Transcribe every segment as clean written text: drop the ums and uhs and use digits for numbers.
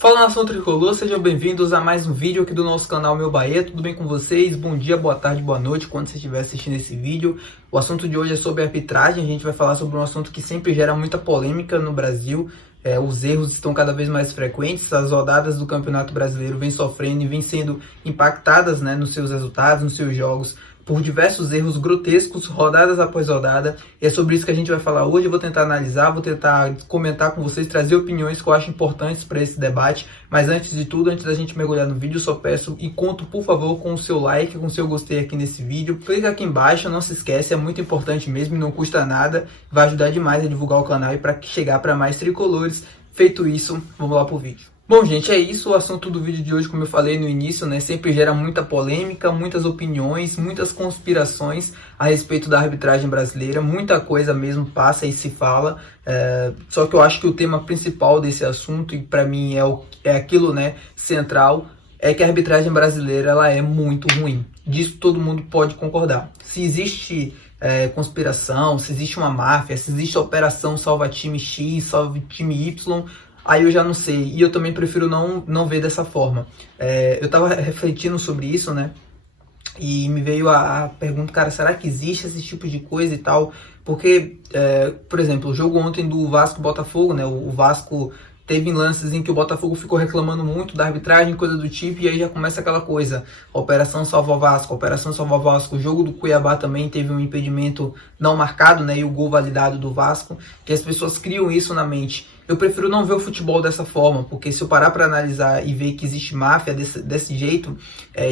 Fala, nação tricolor, sejam bem-vindos a mais um vídeo aqui do nosso canal Meu Bahia. Tudo bem com vocês? Bom dia, boa tarde, boa noite quando você estiver assistindo esse vídeo. O assunto de hoje é sobre arbitragem. A gente vai falar sobre um assunto que sempre gera muita polêmica no Brasil. Os erros estão cada vez mais frequentes, as rodadas do Campeonato Brasileiro vêm sofrendo e vêm sendo impactadas, nos seus resultados, nos seus jogos, por diversos erros grotescos, rodadas após rodada. E é sobre isso que a gente vai falar hoje. Eu vou tentar analisar, vou tentar comentar com vocês, trazer opiniões que eu acho importantes para esse debate. Mas antes de tudo, antes da gente mergulhar no vídeo, eu só peço e conto, por favor, com o seu like, com o seu gostei aqui nesse vídeo. Clica aqui embaixo, não se esquece, é muito importante mesmo, não custa nada. Vai ajudar demais a divulgar o canal e para chegar para mais tricolores. Feito isso, vamos lá pro vídeo. Bom, gente, é isso. O assunto do vídeo de hoje, como eu falei no início, sempre gera muita polêmica, muitas opiniões, muitas conspirações a respeito da arbitragem brasileira. Muita coisa mesmo passa e se fala. Só que eu acho que o tema principal desse assunto, e para mim é aquilo, central, é que a arbitragem brasileira ela é muito ruim. Disso todo mundo pode concordar. Se existe conspiração, se existe uma máfia, se existe operação salva time X, salva time Y, aí eu já não sei, e eu também prefiro não ver dessa forma. Eu estava refletindo sobre isso, e me veio a pergunta, cara, será que existe esse tipo de coisa e tal? Porque, por exemplo, o jogo ontem do Vasco-Botafogo, o Vasco teve lances em que o Botafogo ficou reclamando muito da arbitragem, coisa do tipo, e aí já começa aquela coisa, Operação Salva Vasco, Operação Salva Vasco. O jogo do Cuiabá também teve um impedimento não marcado, e o gol validado do Vasco, que as pessoas criam isso na mente. Eu prefiro não ver o futebol dessa forma, porque se eu parar para analisar e ver que existe máfia desse jeito,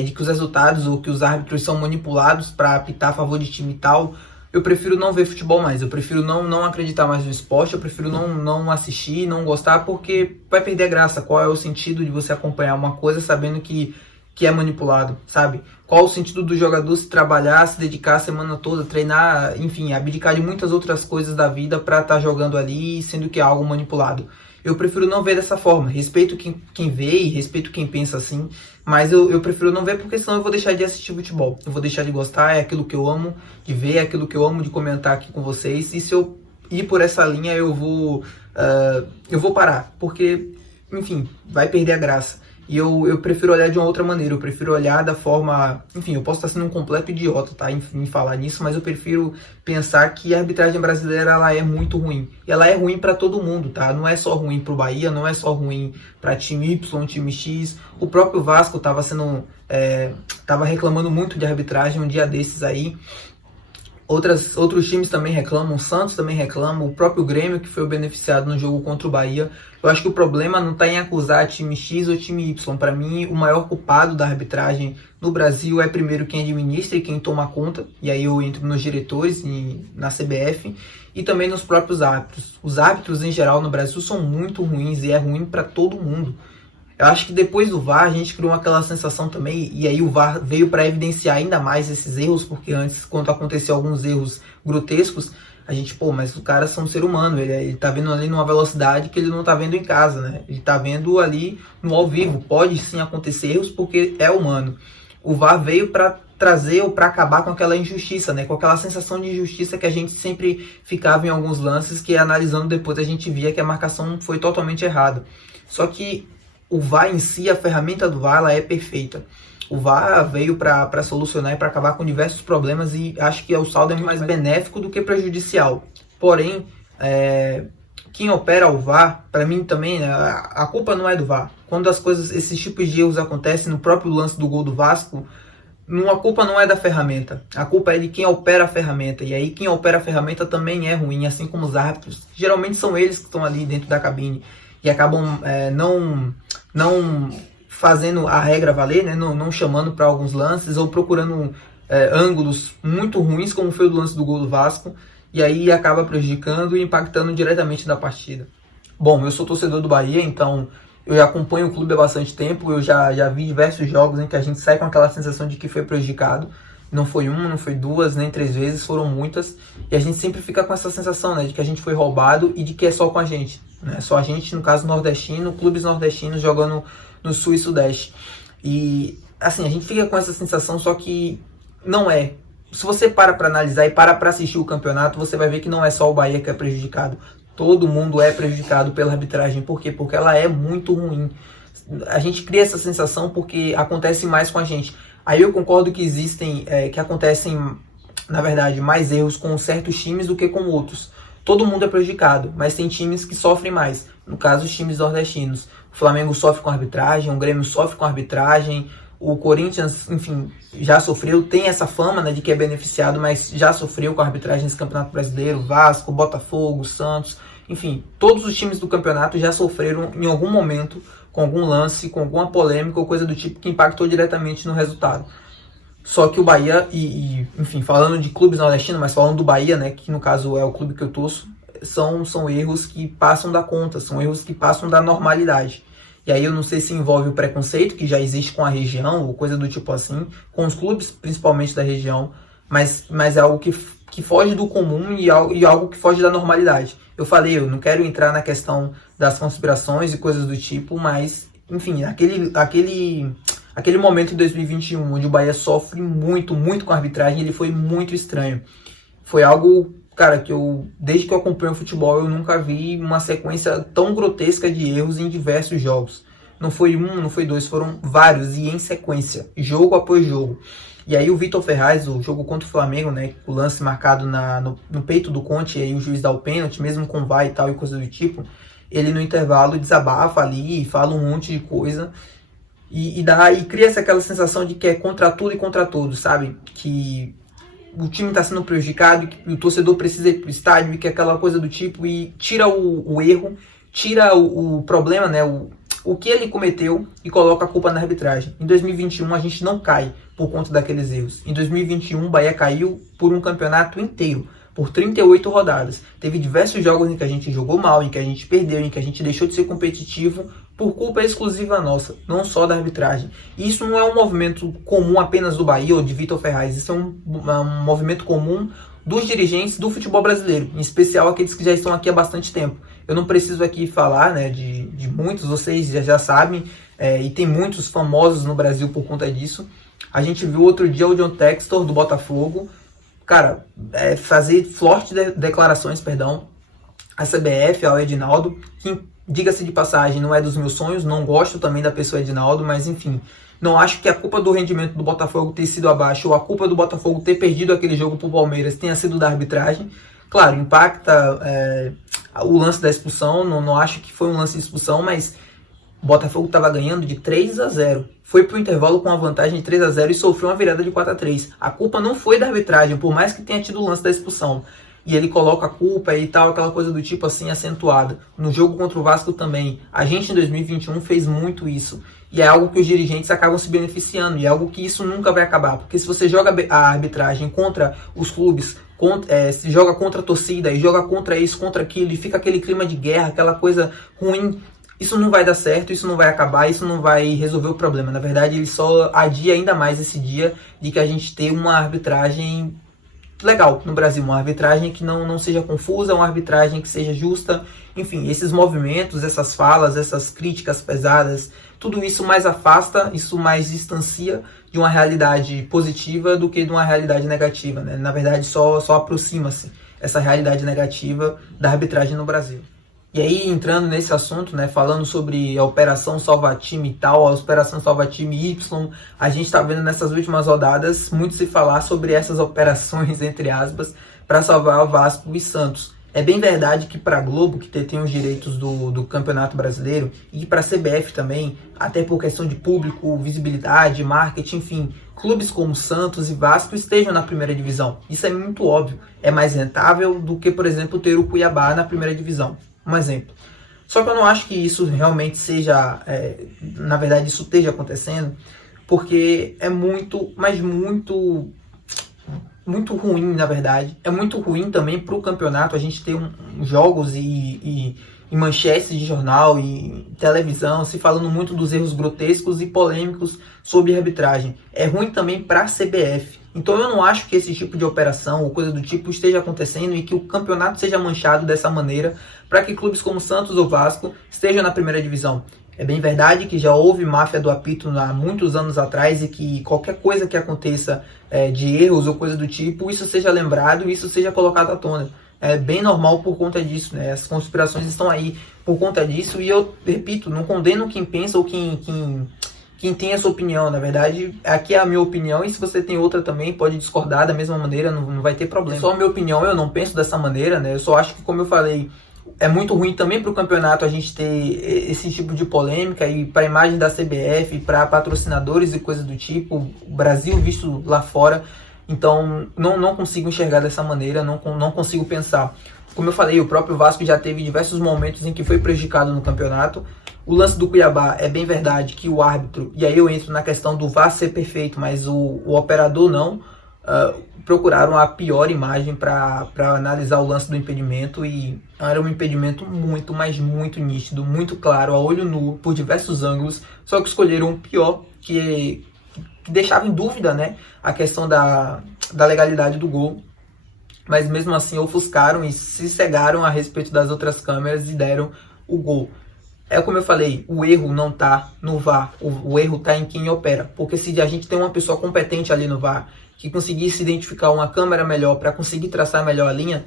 de que os resultados ou que os árbitros são manipulados para apitar a favor de time e tal, eu prefiro não ver futebol mais, eu prefiro não acreditar mais no esporte, eu prefiro não assistir, não gostar, porque vai perder a graça. Qual é o sentido de você acompanhar uma coisa sabendo que é manipulado, sabe? Qual o sentido do jogador se trabalhar, se dedicar a semana toda, treinar, enfim, abdicar de muitas outras coisas da vida para estar jogando ali, sendo que é algo manipulado? Eu prefiro não ver dessa forma. Respeito quem vê e respeito quem pensa assim, mas eu prefiro não ver, porque senão eu vou deixar de assistir futebol. Eu vou deixar de gostar, é aquilo que eu amo de ver, é aquilo que eu amo de comentar aqui com vocês. E se eu ir por essa linha, eu vou parar, porque, enfim, vai perder a graça. E eu prefiro olhar de uma outra maneira, eu prefiro olhar da forma... Enfim, eu posso estar sendo um completo idiota, em falar nisso, mas eu prefiro pensar que a arbitragem brasileira ela é muito ruim. E ela é ruim para todo mundo, tá? Não é só ruim para o Bahia, não é só ruim para time Y, time X. O próprio Vasco tava reclamando muito de arbitragem um dia desses aí. Outros times também reclamam, o Santos também reclama, o próprio Grêmio, que foi o beneficiado no jogo contra o Bahia. Eu acho que o problema não está em acusar time X ou time Y. Para mim, o maior culpado da arbitragem no Brasil é primeiro quem administra e quem toma conta, e aí eu entro nos diretores e na CBF, e também nos próprios árbitros. Os árbitros em geral no Brasil são muito ruins e é ruim para todo mundo. Eu acho que depois do VAR a gente criou aquela sensação também, e aí o VAR veio para evidenciar ainda mais esses erros, porque antes, quando aconteceu alguns erros grotescos, a gente, mas o cara é um ser humano, ele tá vendo ali numa velocidade que ele não tá vendo em casa, Ele tá vendo ali no ao vivo. Pode sim acontecer erros porque é humano. O VAR veio para trazer ou para acabar com aquela injustiça, com aquela sensação de injustiça que a gente sempre ficava em alguns lances, que analisando depois a gente via que a marcação foi totalmente errada. Só que o VAR em si, a ferramenta do VAR, ela é perfeita. O VAR veio para solucionar e para acabar com diversos problemas, e acho que o saldo é mais benéfico do que prejudicial. Porém, quem opera o VAR, para mim também, a culpa não é do VAR. Quando esses tipos de erros acontecem no próprio lance do gol do Vasco, a culpa não é da ferramenta, a culpa é de quem opera a ferramenta. E aí quem opera a ferramenta também é ruim, assim como os árbitros. Geralmente são eles que estão ali dentro da cabine e acabam não fazendo a regra valer, não chamando para alguns lances, ou procurando ângulos muito ruins, como foi o lance do gol do Vasco, e aí acaba prejudicando e impactando diretamente na partida. Bom, eu sou torcedor do Bahia, então eu já acompanho o clube há bastante tempo, eu já vi diversos jogos em que a gente sai com aquela sensação de que foi prejudicado. Não foi uma, não foi duas, nem 3 vezes, foram muitas. E a gente sempre fica com essa sensação, de que a gente foi roubado e de que é só com a gente. Só a gente, no caso nordestino, clubes nordestinos jogando no Sul e Sudeste. E assim, a gente fica com essa sensação, só que não é. Se você para analisar e para assistir o campeonato, você vai ver que não é só o Bahia que é prejudicado. Todo mundo é prejudicado pela arbitragem. Por quê? Porque ela é muito ruim. A gente cria essa sensação porque acontece mais com a gente. Aí eu concordo que que acontecem, na verdade, mais erros com certos times do que com outros. Todo mundo é prejudicado, mas tem times que sofrem mais. No caso, os times nordestinos. O Flamengo sofre com arbitragem, o Grêmio sofre com arbitragem, o Corinthians, enfim, já sofreu. Tem essa fama, né, de que é beneficiado, mas já sofreu com a arbitragem nesse Campeonato Brasileiro. Vasco, Botafogo, Santos, enfim, todos os times do campeonato já sofreram em algum momento com algum lance, com alguma polêmica ou coisa do tipo que impactou diretamente no resultado. Só que o Bahia, enfim, falando de clubes nordestinos, mas falando do Bahia, né, que no caso é o clube que eu torço, são erros que passam da conta, são erros que passam da normalidade. E aí eu não sei se envolve o preconceito que já existe com a região, ou coisa do tipo assim, com os clubes, principalmente da região, mas é algo que foge do comum e algo que foge da normalidade. Eu falei, eu não quero entrar na questão das conspirações e coisas do tipo, mas, enfim, aquele momento em 2021, onde o Bahia sofre muito com a arbitragem, ele foi muito estranho. Foi algo, cara, que desde que eu acompanho o futebol, eu nunca vi uma sequência tão grotesca de erros em diversos jogos. Não foi um, não foi dois, foram vários e em sequência, jogo após jogo. E aí o Vitor Ferraz, o jogo contra o Flamengo, né, o lance marcado no peito do Conte, e aí o juiz dá o pênalti, mesmo com VAR e tal e coisa do tipo, ele no intervalo desabafa ali e fala um monte de coisa. E cria-se aquela sensação de que é contra tudo e contra todos, sabe? Que o time está sendo prejudicado e que o torcedor precisa ir para o estádio e que é aquela coisa do tipo, e tira o erro, tira o problema, né? O que ele cometeu e coloca a culpa na arbitragem. Em 2021 a gente não cai por conta daqueles erros. Em 2021 o Bahia caiu por um campeonato inteiro, por 38 rodadas. Teve diversos jogos em que a gente jogou mal, em que a gente perdeu, em que a gente deixou de ser competitivo por culpa exclusiva nossa, não só da arbitragem. E isso não é um movimento comum apenas do Bahia ou de Vitor Ferraz, isso é um movimento comum dos dirigentes do futebol brasileiro, em especial aqueles que já estão aqui há bastante tempo. Eu não preciso aqui falar, né, de muitos, vocês já sabem, e tem muitos famosos no Brasil por conta disso. A gente viu outro dia o John Textor, do Botafogo, cara, fazer fortes declarações, a CBF, ao Edinaldo, que, diga-se de passagem, não é dos meus sonhos, não gosto também da pessoa Edinaldo, mas enfim, não acho que a culpa do rendimento do Botafogo ter sido abaixo, ou a culpa do Botafogo ter perdido aquele jogo pro Palmeiras tenha sido da arbitragem. Claro, impacta o lance da expulsão, não acho que foi um lance de expulsão, mas o Botafogo estava ganhando de 3-0. Foi pro intervalo com uma vantagem de 3-0 e sofreu uma virada de 4-3. A culpa não foi da arbitragem, por mais que tenha tido o lance da expulsão. E ele coloca a culpa e tal, aquela coisa do tipo assim, acentuada. No jogo contra o Vasco também. A gente em 2021 fez muito isso. E é algo que os dirigentes acabam se beneficiando. E é algo que isso nunca vai acabar. Porque se você joga a arbitragem contra os clubes, se joga contra a torcida e joga contra isso, contra aquilo, e fica aquele clima de guerra, aquela coisa ruim, isso não vai dar certo, isso não vai acabar, isso não vai resolver o problema. Na verdade, ele só adia ainda mais esse dia de que a gente tem uma arbitragem legal no Brasil, uma arbitragem que não seja confusa, uma arbitragem que seja justa. Enfim, esses movimentos, essas falas, essas críticas pesadas, tudo isso mais afasta, isso mais distancia de uma realidade positiva do que de uma realidade negativa, né? Na verdade, só aproxima-se essa realidade negativa da arbitragem no Brasil. E aí, entrando nesse assunto, né, falando sobre a Operação Salva-Time e tal, a Operação Salva-Time Y, a gente está vendo nessas últimas rodadas muito se falar sobre essas operações, entre aspas, para salvar o Vasco e Santos. É bem verdade que para a Globo, que tem os direitos do Campeonato Brasileiro, e para a CBF também, até por questão de público, visibilidade, marketing, enfim, clubes como Santos e Vasco estejam na primeira divisão. Isso é muito óbvio. É mais rentável do que, por exemplo, ter o Cuiabá na primeira divisão. Um exemplo. Só que eu não acho que isso realmente seja, na verdade, isso esteja acontecendo, porque é muito, mas muito ruim, na verdade. É muito ruim também para o campeonato a gente ter jogos e manchetes de jornal e televisão se falando muito dos erros grotescos e polêmicos sobre arbitragem. É ruim também para a CBF. Então eu não acho que esse tipo de operação ou coisa do tipo esteja acontecendo e que o campeonato seja manchado dessa maneira para que clubes como Santos ou Vasco estejam na primeira divisão. É bem verdade que já houve máfia do apito há muitos anos atrás e que qualquer coisa que aconteça de erros ou coisa do tipo, isso seja lembrado e isso seja colocado à tona. é bem normal por conta disso, né? As conspirações estão aí por conta disso, e eu repito, não condeno quem pensa ou quem tem essa opinião. Na verdade, aqui é a minha opinião, e se você tem outra também, pode discordar da mesma maneira, não vai ter problema. É só a minha opinião, eu não penso dessa maneira, né? Eu só acho que, como eu falei, é muito ruim também para o campeonato a gente ter esse tipo de polêmica, e para a imagem da CBF, para patrocinadores e coisas do tipo, o Brasil visto lá fora. Então, não consigo enxergar dessa maneira, não consigo pensar. Como eu falei, o próprio Vasco já teve diversos momentos em que foi prejudicado no campeonato. O lance do Cuiabá, é bem verdade que o árbitro, e aí eu entro na questão do VAR ser perfeito, mas o operador não, procuraram a pior imagem para analisar o lance do impedimento, e era um impedimento muito, mas muito nítido, muito claro, a olho nu, por diversos ângulos, só que escolheram o pior, que deixava em dúvida, né, a questão da legalidade do gol. Mas mesmo assim ofuscaram e se cegaram a respeito das outras câmeras e deram o gol. É como eu falei, o erro não está no VAR, o erro está em quem opera. Porque se a gente tem uma pessoa competente ali no VAR, que conseguisse identificar uma câmera melhor para conseguir traçar melhor a linha,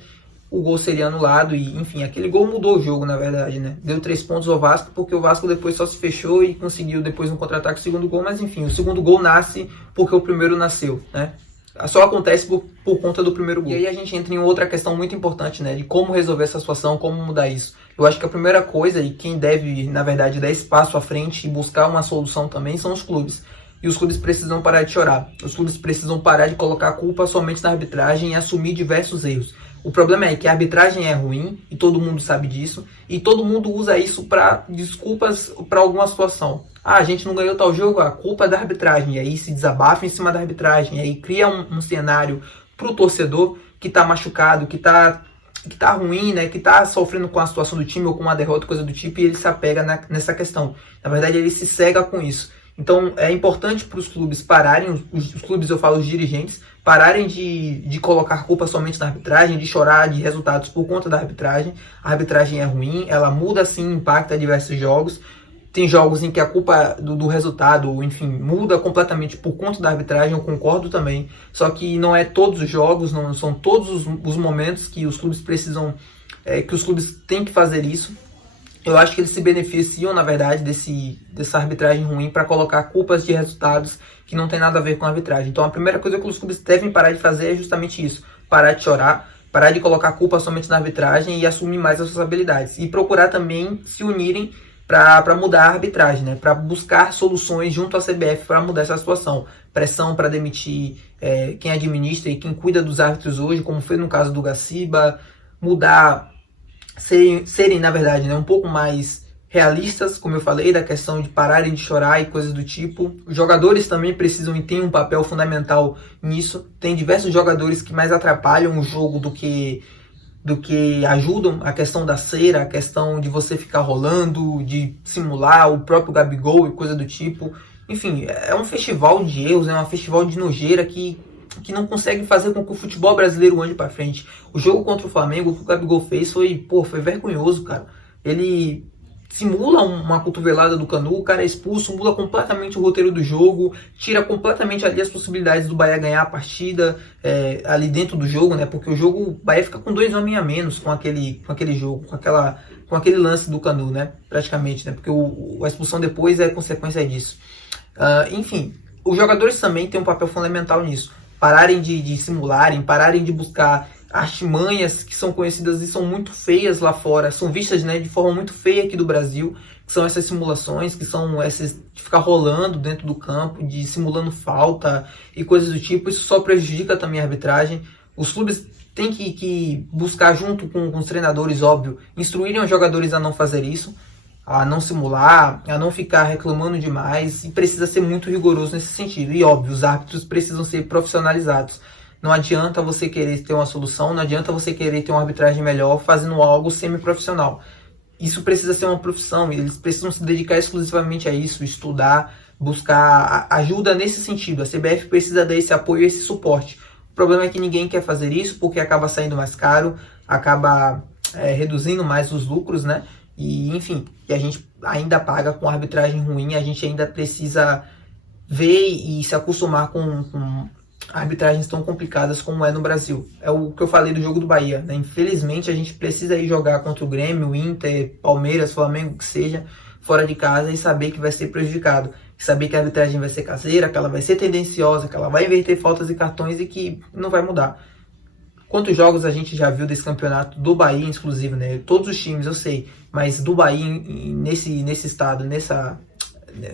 o gol seria anulado. E enfim, aquele gol mudou o jogo, na verdade, né? Deu 3 pontos ao Vasco, porque o Vasco depois só se fechou e conseguiu depois no contra-ataque o segundo gol. Mas enfim, o segundo gol nasce porque o primeiro nasceu, né? Só acontece por conta do primeiro gol. E aí a gente entra em outra questão muito importante, né? De como resolver essa situação, como mudar isso. Eu acho que a primeira coisa, e quem deve, na verdade, dar esse passo à frente e buscar uma solução também, são os clubes. E os clubes precisam parar de chorar. Os clubes precisam parar de colocar a culpa somente na arbitragem e assumir diversos erros. O problema é que a arbitragem é ruim, e todo mundo sabe disso, e todo mundo usa isso para desculpas para alguma situação. Ah, a gente não ganhou tal jogo, a culpa é da arbitragem. E aí se desabafa em cima da arbitragem, e aí cria um cenário para o torcedor que está machucado, que tá ruim, né, que tá sofrendo com a situação do time ou com uma derrota, coisa do tipo, e ele se apega nessa questão. Na verdade, ele se cega com isso. Então, é importante para os clubes pararem, os clubes, eu falo, os dirigentes, pararem de colocar culpa somente na arbitragem, de chorar de resultados por conta da arbitragem. A arbitragem é ruim, ela muda sim, impacta diversos jogos. Tem jogos em que a culpa do resultado, enfim, muda completamente por conta da arbitragem, eu concordo também. Só que não é todos os jogos, não são todos os momentos que os clubes precisam, que os clubes têm que fazer isso. Eu acho que eles se beneficiam, na verdade, dessa arbitragem ruim para colocar culpas de resultados que não tem nada a ver com a arbitragem. Então a primeira coisa que os clubes devem parar de fazer é justamente isso. Parar de chorar, parar de colocar culpa somente na arbitragem e assumir mais as suas habilidades. E procurar também se unirem para mudar a arbitragem, né? Para buscar soluções junto à CBF para mudar essa situação. Pressão para demitir quem administra e quem cuida dos árbitros hoje, como foi no caso do Gaciba. Mudar, serem na verdade, né, um pouco mais realistas, como eu falei, da questão de pararem de chorar e coisas do tipo. Os jogadores também precisam e têm um papel fundamental nisso. Tem diversos jogadores que mais atrapalham o jogo do que ajudam. A questão da cera, a questão de você ficar rolando, de simular, o próprio Gabigol e coisa do tipo. Enfim, é um festival de erros, é um festival de nojeira que não consegue fazer com que o futebol brasileiro ande para frente. O jogo contra o Flamengo, o que o Gabigol fez foi vergonhoso, cara. Ele simula uma cotovelada do Canu, o cara é expulso, muda completamente o roteiro do jogo, tira completamente ali as possibilidades do Bahia ganhar a partida ali dentro do jogo, né? Porque o Bahia fica com 2 homens a menos com aquele jogo, com aquele lance do Canu, né? Praticamente, né? Porque a expulsão depois é consequência disso. Enfim, os jogadores também têm um papel fundamental nisso. Pararem de simularem, pararem de buscar artimanhas que são conhecidas e são muito feias lá fora, são vistas, né, de forma muito feia aqui do Brasil, que são essas simulações, que são essas de ficar rolando dentro do campo, de simulando falta e coisas do tipo. Isso só prejudica também a arbitragem. Os clubes têm que buscar, junto com os treinadores, óbvio, instruírem os jogadores a não fazer isso, a não simular, a não ficar reclamando demais, e precisa ser muito rigoroso nesse sentido. E óbvio, os árbitros precisam ser profissionalizados. Não adianta você querer ter uma solução, não adianta você querer ter uma arbitragem melhor fazendo algo semi-profissional. Isso precisa ser uma profissão, eles precisam se dedicar exclusivamente a isso, estudar, buscar ajuda nesse sentido. A CBF precisa dar esse apoio, esse suporte. O problema é que ninguém quer fazer isso porque acaba saindo mais caro, acaba reduzindo mais os lucros, né? E enfim, a gente ainda paga com arbitragem ruim, a gente ainda precisa ver e se acostumar com arbitragens tão complicadas como é no Brasil. É o que eu falei do jogo do Bahia, né? Infelizmente a gente precisa ir jogar contra o Grêmio, Inter, Palmeiras, Flamengo, que seja, fora de casa e saber que vai ser prejudicado. Saber que a arbitragem vai ser caseira, que ela vai ser tendenciosa, que ela vai inverter faltas e cartões e que não vai mudar. Quantos jogos a gente já viu desse campeonato do Bahia, inclusive, né? Todos os times, eu sei, mas do Bahia nesse estado,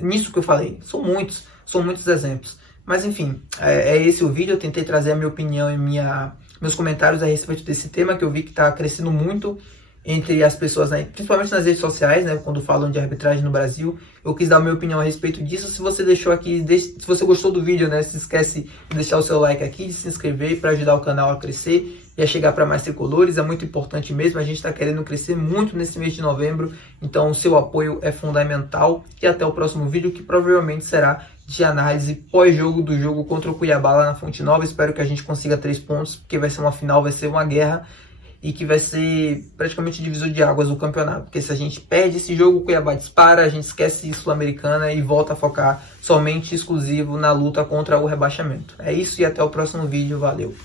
nisso que eu falei, são muitos exemplos. Mas enfim, é esse o vídeo. Eu tentei trazer a minha opinião e meus comentários a respeito desse tema, que eu vi que está crescendo muito entre as pessoas, né, principalmente nas redes sociais, né, quando falam de arbitragem no Brasil. Eu quis dar a minha opinião a respeito disso. Se você deixou aqui, se você gostou do vídeo, né, se esquece de deixar o seu like aqui, de se inscrever para ajudar o canal a crescer e a chegar para mais tricolores. É muito importante mesmo, a gente está querendo crescer muito nesse mês de novembro, então o seu apoio é fundamental. E até o próximo vídeo, que provavelmente será de análise pós-jogo do jogo contra o Cuiabá lá na Fonte Nova. Espero que a gente consiga 3 pontos, porque vai ser uma final, vai ser uma guerra, e que vai ser praticamente divisor de águas do campeonato, porque se a gente perde esse jogo, o Cuiabá dispara, a gente esquece Sul-Americana e volta a focar somente exclusivo na luta contra o rebaixamento. É isso, e até o próximo vídeo, valeu!